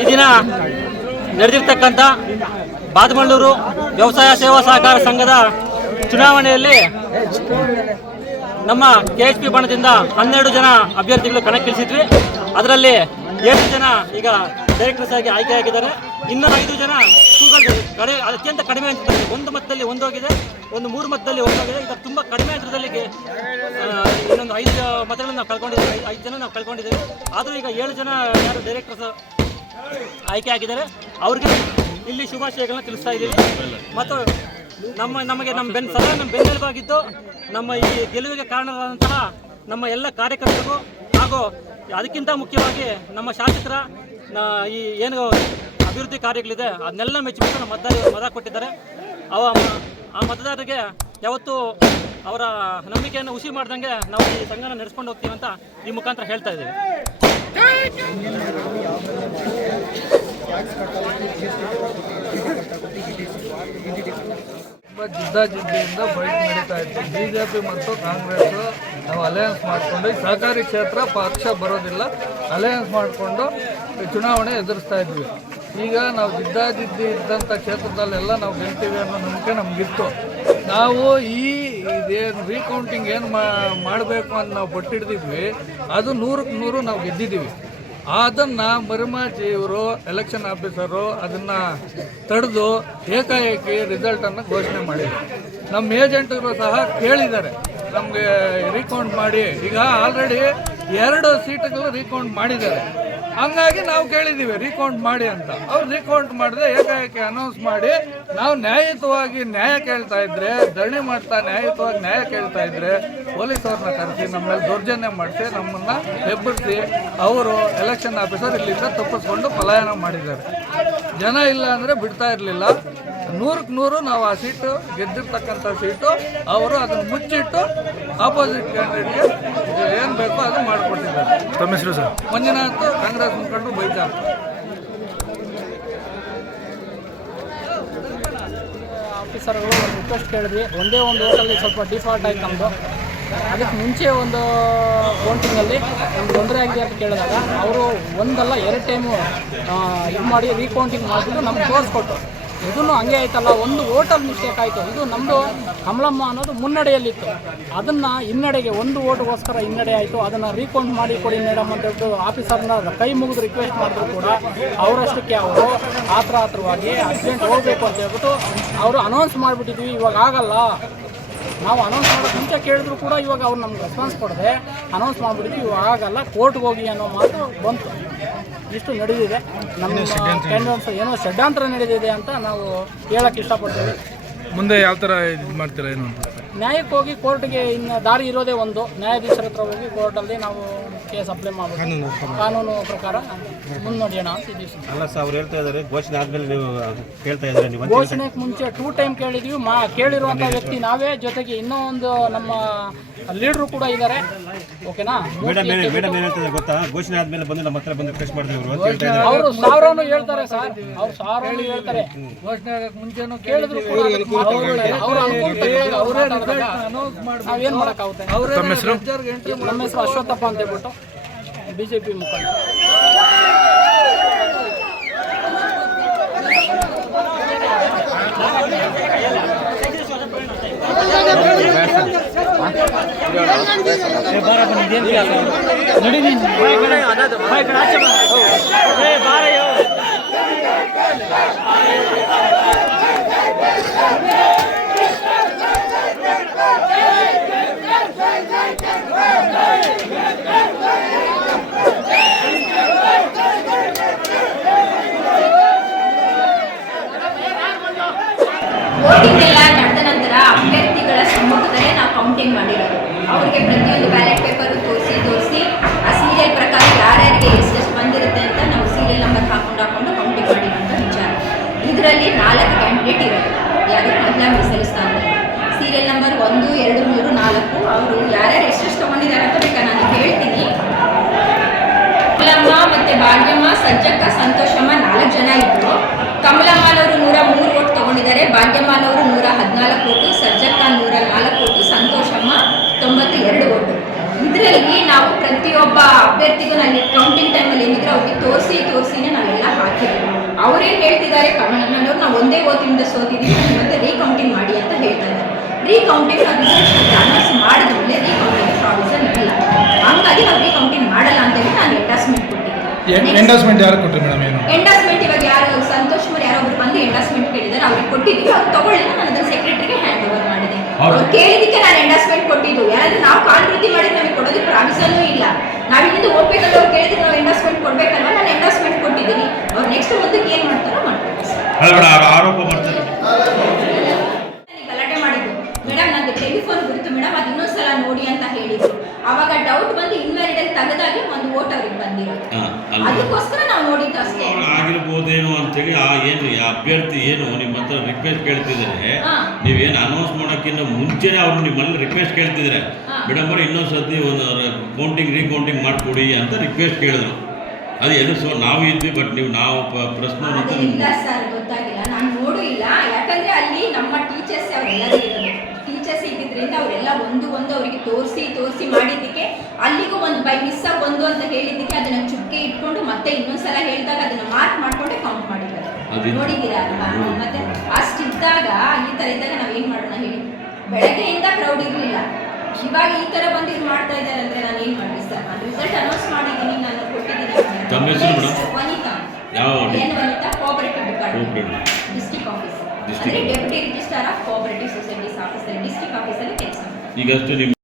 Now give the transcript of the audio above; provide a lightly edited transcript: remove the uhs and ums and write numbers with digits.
ಈ ದಿನ ನಡೆದಿರ್ತಕ್ಕಂಥ ಬಾದಮಳ್ಳೂರು ವ್ಯವಸಾಯ ಸೇವಾ ಸಹಕಾರ ಸಂಘದ ಚುನಾವಣೆಯಲ್ಲಿ ನಮ್ಮ KHP ಬಣದಿಂದ 12 ಜನ ಅಭ್ಯರ್ಥಿಗಳು ಕಣಕ್ಕಿಳಿಸಿದ್ವಿ. ಅದರಲ್ಲಿ 7 ಜನ ಈಗ ಡೈರೆಕ್ಟರ್ಸ್ ಆಗಿ ಆಯ್ಕೆಯಾಗಿದ್ದಾರೆ. ಇನ್ನೂ 5 ಜನ ಅತ್ಯಂತ ಕಡಿಮೆ ಅಂತರದಲ್ಲಿ, 1 ಮತದಲ್ಲಿ 1 ಹೋಗಿದೆ, 3 ಮತದಲ್ಲಿ 1 ಹೋಗಿದೆ. ಈಗ ತುಂಬ ಕಡಿಮೆ ಅಂತರದಲ್ಲಿ ಇನ್ನೊಂದು 5 ಮತಗಳನ್ನು ನಾವು ಕಳ್ಕೊಂಡಿದ್ದೀವಿ, 5 ಜನ ನಾವು ಕಳ್ಕೊಂಡಿದ್ದೀವಿ. ಆದರೂ ಈಗ 7 ಜನ ಯಾರು ಡೈರೆಕ್ಟರ್ಸ್ ಆಯ್ಕೆ ಆಗಿದ್ದಾರೆ ಅವ್ರಿಗೆ ಇಲ್ಲಿ ಶುಭಾಶಯಗಳನ್ನ ತಿಳಿಸ್ತಾ ಇದ್ದೀವಿ. ಮತ್ತು ನಮಗೆ ನಮ್ಮ ಬೆನ್ನೆಲುಬಾಗಿದ್ದು ನಮ್ಮ ಈ ಗೆಲುವಿಗೆ ಕಾರಣರಾದಂತಹ ನಮ್ಮ ಎಲ್ಲ ಕಾರ್ಯಕರ್ತರಿಗೂ ಹಾಗೂ ಅದಕ್ಕಿಂತ ಮುಖ್ಯವಾಗಿ ನಮ್ಮ ಶಾಸಕರ ಈ ಏನು ಅಭಿವೃದ್ಧಿ ಕಾರ್ಯಗಳಿದೆ ಅದನ್ನೆಲ್ಲ ಮೆಚ್ಚಿಬಿಟ್ಟು ನಮ್ಮ ಮತ ಕೊಟ್ಟಿದ್ದಾರೆ. ಆ ಮತದಾರರಿಗೆ ಯಾವತ್ತೂ ಅವರ ನಂಬಿಕೆಯನ್ನು ಹುಸಿ ಮಾಡ್ದಂಗೆ ನಾವು ಈ ಸಂಘನ ನಡೆಸ್ಕೊಂಡು ಹೋಗ್ತೀವಿ ಅಂತ ಈ ಮುಖಾಂತರ ಹೇಳ್ತಾ ಇದ್ದೀವಿ. ತುಂಬ ಜಿದ್ದಾಜಿದ್ದಿಯಿಂದ ಫೈಟ್ ನಡೀತಾ ಇತ್ತು. BJP ಮತ್ತು ಕಾಂಗ್ರೆಸ್ ನಾವು ಅಲಯನ್ಸ್ ಮಾಡಿಕೊಂಡು ಸಹಕಾರಿ ಕ್ಷೇತ್ರ ಪಕ್ಷ ಬರೋದಿಲ್ಲ, ಅಲಯನ್ಸ್ ಮಾಡಿಕೊಂಡು ಚುನಾವಣೆ ಎದುರಿಸ್ತಾ ಇದ್ವಿ. ಈಗ ನಾವು ಜಿದ್ದಾಜಿದ್ದಿ ಇದ್ದಂಥ ಕ್ಷೇತ್ರದಲ್ಲೆಲ್ಲ ನಾವು ಗೆಲ್ತೀವಿ ಅನ್ನೋ ನಂಬಿಕೆ ನಮಗಿತ್ತು. ನಾವು ಇದೇನು ರೀಕೌಂಟಿಂಗ್ ಏನು ಮಾಡಬೇಕು ಅಂತ ನಾವು ಪಟ್ಟಿಡ್ದಿದ್ವಿ, ಅದು 100ಕ್ಕೆ 100 ನಾವು ಗೆದ್ದಿದ್ದೀವಿ. ಅದನ್ನು ಮರಿಮಾಚಿ ಇವರು ಎಲೆಕ್ಷನ್ ಆಫೀಸರು ಅದನ್ನು ತಡೆದು ಏಕಾಏಕಿ ರಿಸಲ್ಟನ್ನು ಘೋಷಣೆ ಮಾಡಿದ್ದಾರೆ. ನಮ್ಮ ಏಜೆಂಟರು ಸಹ ಕೇಳಿದ್ದಾರೆ ನಮಗೆ ರೀಕೌಂಟ್ ಮಾಡಿ. ಈಗ ಆಲ್ರೆಡಿ 2 ಸೀಟುಗಳು ರೀಕೌಂಟ್ ಮಾಡಿದ್ದಾರೆ. ಹಂಗಾಗಿ ನಾವು ಕೇಳಿದ್ದೀವಿ ರೀಕೌಂಟ್ ಮಾಡಿ ಅಂತ. ಅವ್ರು ರೀಕೌಂಟ್ ಮಾಡಿದ್ರೆ ಏಕಾಏಕಿ ಅನೌನ್ಸ್ ಮಾಡಿ ನಾವು ನ್ಯಾಯಯುತವಾಗಿ ನ್ಯಾಯ ಕೇಳ್ತಾ ಇದ್ರೆ, ಧರಣಿ ಮಾಡ್ತಾ ನ್ಯಾಯಯುತವಾಗಿ ನ್ಯಾಯ ಕೇಳ್ತಾ ಇದ್ರೆ ಪೊಲೀಸವ್ರನ್ನ ಕರೆಸಿ ನಮ್ಮ ಮೇಲೆ ದೌರ್ಜನ್ಯ ಮಾಡಿಸಿ ನಮ್ಮನ್ನು ಹೆಬ್ಬರಿಸಿ ಅವರು ಎಲೆಕ್ಷನ್ ಆಫೀಸರ್ ಇಲ್ಲಿಂದ ತಪ್ಪಿಸ್ಕೊಂಡು ಪಲಾಯನ ಮಾಡಿದ್ದಾರೆ. ಜನ ಇಲ್ಲ ಅಂದರೆ ಬಿಡ್ತಾ ಇರಲಿಲ್ಲ. 100ಕ್ಕೆ 100 ನಾವು ಆ ಸೀಟು ಗೆದ್ದಿರ್ತಕ್ಕಂಥ ಸೀಟು ಅವರು ಅದನ್ನು ಮುಚ್ಚಿಟ್ಟು ಆಪೋಸಿಟ್ ಕ್ಯಾಂಡಿಡೇಟ್ಗೆ ಏನು ಬೇಕೋ ಅದು ಮಾಡಿಕೊಟ್ಟಿದ್ದಾರೆ. ತಮ್ಮ ಹೆಸರು ಸರ್? ಮಂಜುನಾಥ್, ಕಾಂಗ್ರೆಸ್ ಮುಖಂಡರು ಬೈತಾರೆ. ಆಫೀಸರ್ಗಳು ಒಂದು ರಿಕ್ವೆಸ್ಟ್ ಕೇಳಿದ್ವಿ. ಒಂದೇ ಒಂದು ಹೋಟೆಲ್ಲಿ ಸ್ವಲ್ಪ ಡಿಫಾಲ್ಟ್ ಆಯ್ತು ನಮ್ಮದು. ಅದಕ್ಕೆ ಮುಂಚೆ ಒಂದು ಕೌಂಟಿಂಗಲ್ಲಿ ನಮ್ಗೆ ತೊಂದರೆ ಆಗಿದೆ ಅಂತ ಕೇಳಿದಾಗ ಅವರು ಒಂದಲ್ಲ 2 ಟೈಮು ಇದು ಮಾಡಿ ರೀಕೌಂಟಿಂಗ್ ಮಾಡಿಬಿಟ್ಟು ನಮ್ಗೆ ತೋರಿಸ್ಕೊಟ್ಟು ಇದನ್ನು ಹಂಗೆ ಆಯ್ತಲ್ಲ, ಒಂದು ವೋಟಲ್ಲಿ ಮಿಸ್ಟೇಕ್ ಆಯಿತು. ಇದು ನಮ್ಮದು ಕಮಲಮ್ಮ ಅನ್ನೋದು ಮುನ್ನಡೆಯಲ್ಲಿತ್ತು, ಅದನ್ನು ಹಿನ್ನಡೆಗೆ 1 ವೋಟ್ಗೋಸ್ಕರ ಹಿನ್ನಡೆ ಆಯಿತು. ಅದನ್ನು ರೀಕೌಂಟ್ ಮಾಡಿ ಕೊಡಿ ಮೇಡಮ್ ಅಂತ ಹೇಳ್ಬಿಟ್ಟು ಆಫೀಸರ್ನ ಕೈ ಮುಗಿದು ರಿಕ್ವೆಸ್ಟ್ ಮಾಡಿದ್ರು ಕೂಡ ಅವರಷ್ಟಕ್ಕೆ ಅವರು ಆತರವಾಗಿ ಅರ್ಜೆಂಟ್ ಹೋಗಬೇಕು ಅಂತ ಹೇಳ್ಬಿಟ್ಟು ಅವರು ಅನೌನ್ಸ್ ಮಾಡಿಬಿಟ್ಟಿದ್ವಿ. ಇವಾಗ ಆಗಲ್ಲ, ನಾವು ಅನೌನ್ಸ್ ಮಾಡೋಕ್ಕೆ ಮುಂಚೆ ಕೇಳಿದ್ರು ಕೂಡ ಇವಾಗ ಅವ್ರು ನಮ್ಗೆ ರೆಸ್ಪಾನ್ಸ್ ಕೊಡದೆ ಅನೌನ್ಸ್ ಮಾಡಿಬಿಟ್ಟಿದ್ವಿ. ಇವಾಗ ಆಗಲ್ಲ, ಕೋರ್ಟ್ಗೆ ಹೋಗಿ ಅನ್ನೋ ಮಾತು ಬಂತು. ಇಷ್ಟು ನಡೆದಿದೆ. ನಮ್ಮ ಕ್ಯಾಂಡಿಡೇಟ್ಸ್ ಏನೋ ಷಡ್ಯಂತ್ರ ನಡೆದಿದೆ ಅಂತ ನಾವು ಹೇಳಕ್ಕೆ ಇಷ್ಟಪಡ್ತೀವಿ. ಮುಂದೆ ಯಾವ ಥರ ಇದು ಮಾಡ್ತೀರಾ ಏನು ಅಂತ? ನ್ಯಾಯಕ್ಕೆ ಹೋಗಿ ಕೋರ್ಟ್ಗೆ ಇನ್ನು ದಾರಿ ಇರೋದೇ ಒಂದು, ನ್ಯಾಯಾಧೀಶರ ಹತ್ರ ಹೋಗಿ ಕೋರ್ಟಲ್ಲಿ ನಾವು ಕೇಸ್ ಅಪ್ಲೈ ಮಾಡಬೇಕು, ಕಾನೂನು ಪ್ರಕಾರ ಮುನ್ನಡೆಯೋಣ ಅಂತ ಇದ್ದೀವಿ. ಅಲ್ಲ ಸರ್, ಅವ್ರು ಹೇಳ್ತಾ ಇದ್ದಾರೆ ಘೋಷಣೆ ಆದಮೇಲೆ ನೀವು ಕೇಳ್ತಾ ಇದ್ದಾರೆ. ನೀವು ಘೋಷಣೆಗೆ ಮುಂಚೆ 2 ಟೈಮ್ ಕೇಳಿದ್ವಿ. ಕೇಳಿರುವಂಥ ವ್ಯಕ್ತಿ ನಾವೇ, ಜೊತೆಗೆ ಇನ್ನೂ ಒಂದು ನಮ್ಮ ಲೀಡ್ರು ಕೂಡ ಇದ್ದಾರೆ. ಓಕೆನಾ? ಮೇಡಮ್ ಏನು ಹೇಳ್ತಾರೆ ಗೊತ್ತಾ? ಘೋಷಣೆ ಆದಮೇಲೆ ಬಂದು ನಮ್ಮ ಹತ್ರ ಬಂದು ಫ್ರೆಶ್ ಮಾಡಿದ್ರು ಅವರು 1000 ಹೇಳ್ತಾರೆ ಸರ್, ಅವ್ರು 1000 ಹೇಳ್ತಾರೆ. ಘೋಷಣೆ ಆಗಕ್ಕೆ ಮುಂಚೆನೂ ಕೇಳಿದ್ರು ಕೂಡ ನಾವೇನು ಮಾಡೋಕ್ಕಾಗುತ್ತೆ? ತಮ್ಮ ಹೆಸರು? ನಮ್ಮ ಹೆಸರು ಅಶ್ವತ್ಥಪ್ಪ ಅಂತ ಹೇಳ್ಬಿಟ್ಟು, BJP ಮುಖಂಡ. ವೋಟಿಂಗ್ ಎಲ್ಲ ನಡೆದ ನಂತರ ಅಭ್ಯರ್ಥಿಗಳ ಸಮ್ಮುಖದಲ್ಲೇ ನಾವು ಕೌಂಟಿಂಗ್ ಮಾಡಿರೋದು. ಅವರಿಗೆ ಪ್ರತಿಯೊಂದು ಬ್ಯಾಲೆಟ್ ಪೇಪರ್ ತೋರಿಸಿ ಆ ಸೀರಿಯಲ್ ಪ್ರಕಾರ ಯಾರ್ಯಾರಿಗೆ ಎಷ್ಟೆಷ್ಟು ಬಂದಿರುತ್ತೆ ಅಂತ ನಾವು ಸೀರಿಯಲ್ ನಂಬರ್ ಹಾಕೊಂಡು ಕೌಂಟಿಂಗ್ ಮಾಡಿರೋಂಥ ವಿಚಾರ. ಇದರಲ್ಲಿ 4 ಕ್ಯಾಂಡಿಡೇಟ್ ಇರೋದು. ಯಾವುದು ಮಹಿಳಾ ಭಾಗ್ಯಮ್ಮ, ಸಜ್ಜಕ್ಕ, ಸಂತೋಷಮ್ಮ 4 ಜನ ಇದ್ರು. ಕಮಲಮ್ಮನವರು 103 ಓಟ್ ತಗೊಂಡಿದ್ದಾರೆ. ಭಾಗ್ಯಮ್ಮನವರು 114 ಓಟು, ಸಜ್ಜಕ್ಕ 104 ಓಟು, ಸಂತೋಷಮ್ಮ 92 ಓಟು. ಇದರಲ್ಲಿ ನಾವು ಪ್ರತಿಯೊಬ್ಬ ಅಭ್ಯರ್ಥಿಗೂ ನಾನು ಕೌಂಟಿಂಗ್ ಟೈಮಲ್ಲಿ ಏನಿದ್ರೆ ಅವ್ರಿಗೆ ತೋರಿಸಿನೇ ನಾವೆಲ್ಲ ಹಾಕಿದ್ವಿ. ಅವರೇನು ಹೇಳ್ತಿದ್ದಾರೆ, ಕಮಲಮ್ಮನವರು ನಾವು ಒಂದೇ ಓಟಿಂದ ಸೋತಿದ್ದೀವಿ, ಮತ್ತೆ ರೀಕೌಂಟಿಂಗ್ ಮಾಡಿ ಅಂತ ಹೇಳ್ತಾ ಇದ್ದಾರೆ. ರೀಕೌಂಟಿಂಗ್ ನಾವು ರಿಸಲ್ಟ್ ಅನೌನ್ಸ್ ಮಾಡಿದ್ಮೇಲೆ ರೀಕೌಂಟಿಂಗ್ ಪ್ರಾವಿಷನ್ ಇಲ್ಲ, ಹಂಗಾಗಿ ನಾವು ರೀಕೌಂಟಿಂಗ್ ಮಾಡಲ್ಲ ಅಂತ ಹೇಳಿ ನಾನು ಎಂಡಾಸ್ಮೆಂಟ್ ಕೊಟ್ಟಿದ್ದೀನಿ. ಎಂಡಾಸ್ಮೆಂಟ್ ಯಾರು ಕೊಟ್ರಿ ಮೇಡಮ್? ಏನು ಎಂಡಾಸ್ಮೆಂಟ್ ಇವಾಗ ಯಾರು ಸಂತೋಷ್ ಕುಮಾರ್ ಯಾರೊಬ್ರು ಬಂದು ಎಂಡಾಸ್ಮೆಂಟ್ ಕೇಳಿದ್ದಾರೆ, ಅವ್ರಿಗೆ ಕೊಟ್ಟಿದ್ದೀವಿ. ಅವ್ರು ತಗೊಳ್ಳಿಲ್ಲ, ನಾನು ಅದನ್ನ ಸೆಕ್ರೆಟರಿಗೆ ಹ್ಯಾಂಡ್ ಓವರ್ ಮಾಡಿದೆ. ಅವ್ರು ಕೇಳಿದಕ್ಕೆ ನಾನು ಎಂಡಾಸ್ಮೆಂಟ್ ಕೊಟ್ಟಿದ್ದು. ಯಾರಾದ್ರೂ ನಾವು ಕಾಲ್ವೃತ್ತಿ ಮಾಡಿದ್ರೆ ನಮಗೆ ಕೊಡೋದಕ್ಕೆ ಪ್ರಾವಿಷನ್ನೂ ಇಲ್ಲ. ನಾವು ಇಲ್ಲಿಂದ ಹೋಗ್ಬೇಕಂದ್ರೆ ಅವ್ರು ಕೇಳಿದ್ರೆ ನಾವು ಎಂಡಾಸ್ಮೆಂಟ್ ಕೊಡ್ಬೇಕಲ್ವಾ, ನಾನು ಎಂಡಾಸ್ಮೆಂಟ್ ಕೊಟ್ಟಿದ್ದೀನಿ. ಅವ್ರು ನೆಕ್ಸ್ಟ್ ಮುಂದಕ್ಕೆ ಏನು ಮಾಡ್ತಾರೋ ಮಾಡ್ತಾರೆ. ಆರೋಪ ಮಾಡ್ತಾರೆ. ಗಲಾಟೆ ಮಾಡಿದ್ದು ಮೇಡಮ್, ನನಗೆ ಟೆಲಿಫೋನ್ ಗುರುತು ಮೇಡಮ್, ಅದು ಇನ್ನೊಂದ್ಸಲ ನೋಡಿ ಅಂತ ಹೇಳಿದ್ರು. ಅವಾಗ ಡೌಟ್ ಬಂದು ಇನ್ವ್ಯಾಲಿಡ್ ತೆಗೆದಾಗಿ ಒಂದು ಓಟ್ ಅವ್ರಿಗೆ ಬಂದಿರೋದು. ಅದಕ್ಕೋಸ್ಕರ ನಾವು ನೋಡಿದ್ದು ಅಷ್ಟೇ. ಆಗಿರ್ಬೋದೇನೋ ಅಂತೇಳಿ ಏನು ಅಭ್ಯರ್ಥಿ ಏನು ನಿಮ್ಮ ಹತ್ರ ರಿಕ್ವೆಸ್ಟ್ ಕೇಳ್ತಿದ್ದಾರೆ, ನೀವೇನು ಅನೌನ್ಸ್ ಮಾಡೋಕ್ಕಿಂತ ಮುಂಚೆನೇ ಅವರು ನಿಮ್ಮಲ್ಲಿ ರಿಕ್ವೆಸ್ಟ್ ಕೇಳ್ತಿದ್ದಾರೆ, ಮೇಡಮ್ ಅವರು ಇನ್ನೊಂದ್ಸತಿ ಒಂದು ರೀಕೌಂಟಿಂಗ್ ಮಾಡಿಕೊಡಿ ಅಂತ ರಿಕ್ವೆಸ್ಟ್ ಕೇಳಿದ್ರು. ಅದು ಏನು ನಾವು ಇದ್ವಿ, ಬಟ್ ನಾವು ಪ್ರಶ್ನೆ ಇಲ್ಲ ಸರ್, ಗೊತ್ತಾಗಿಲ್ಲ, ನಾನು ನೋಡೂ ಇಲ್ಲ. ಯಾಕಂದ್ರೆ ಅಲ್ಲಿ ನಮ್ಮ ಟೀಚರ್ಸ್ ಅವರೆಲ್ಲರೂ ಇರೋದು. ಟೀಚರ್ಸ್ ಇದ್ದಿದ್ರಿಂದ ಅವರೆಲ್ಲ ಒಂದು ಅವರಿಗೆ ತೋರಿಸಿ ಮಾಡಿದ್ದಕ್ಕೆ ಅಲ್ಲಿಗೂ ಒಂದು ಬೈ ಮಿಸ್ ಆಗಿ ಒಂದು ಅಂತ ಹೇಳಿದ್ದಕ್ಕೆ ಅದನ್ನ ಚುಕ್ಕೆ ಇಟ್ಕೊಂಡು ಮತ್ತೆ ಇನ್ನೊಂದ್ಸಲ ಹೇಳಿದಾಗ ಅದನ್ನ ಮಾರ್ಕ್ ಮಾಡ್ಕೊಂಡೆ ಕೌಂಟ್ ಮಾಡಿದ್ದಾರೆ. ನೋಡಿದ್ದೀರಾ ಅಲ್ವಾ? ಮತ್ತೆ ಅಷ್ಟಿದ್ದಾಗ ಈ ತರ ಇದ್ದಾಗ ನಾವ್ ಏನ್ ಮಾಡೋಣ ಹೇಳಿ? ಬೆಳಗ್ಗೆಯಿಂದ ಕ್ರೌಡ್ ಇರಲಿಲ್ಲ, ಇವಾಗ ಈ ತರ ಬಂದು ಇದು ಮಾಡ್ತಾ ಇದ್ದಾರೆ ಅಂದ್ರೆ ನಾನು ಏನ್ ಮಾಡಲಿ ಸರ್? ನಾನು ರಿಸಲ್ಟ್ ಅನೌನ್ಸ್ ಮಾಡಿದ್ದೀನಿ, ನಾನು ಕೊಟ್ಟಿದ್ದೀನಿ. ವನಿತಾ, ವನಿತಾ, ಕೋಆಪರೇಟಿವ್ ಡಿಪಾರ್ಟ್ಮೆಂಟ್, ಡಿಸ್ಟ್ರಿಕ್ಟ್ ಆಫೀಸ್, ಅಂದ್ರೆ deputy registrar of cooperative societies ಆಫೀಸಲ್ಲಿ, ಡಿಸ್ಟ್ರಿಕ್ಟ್ ಆಫೀಸಲ್ಲಿ ಕೆಲಸ. ಈಗಷ್ಟು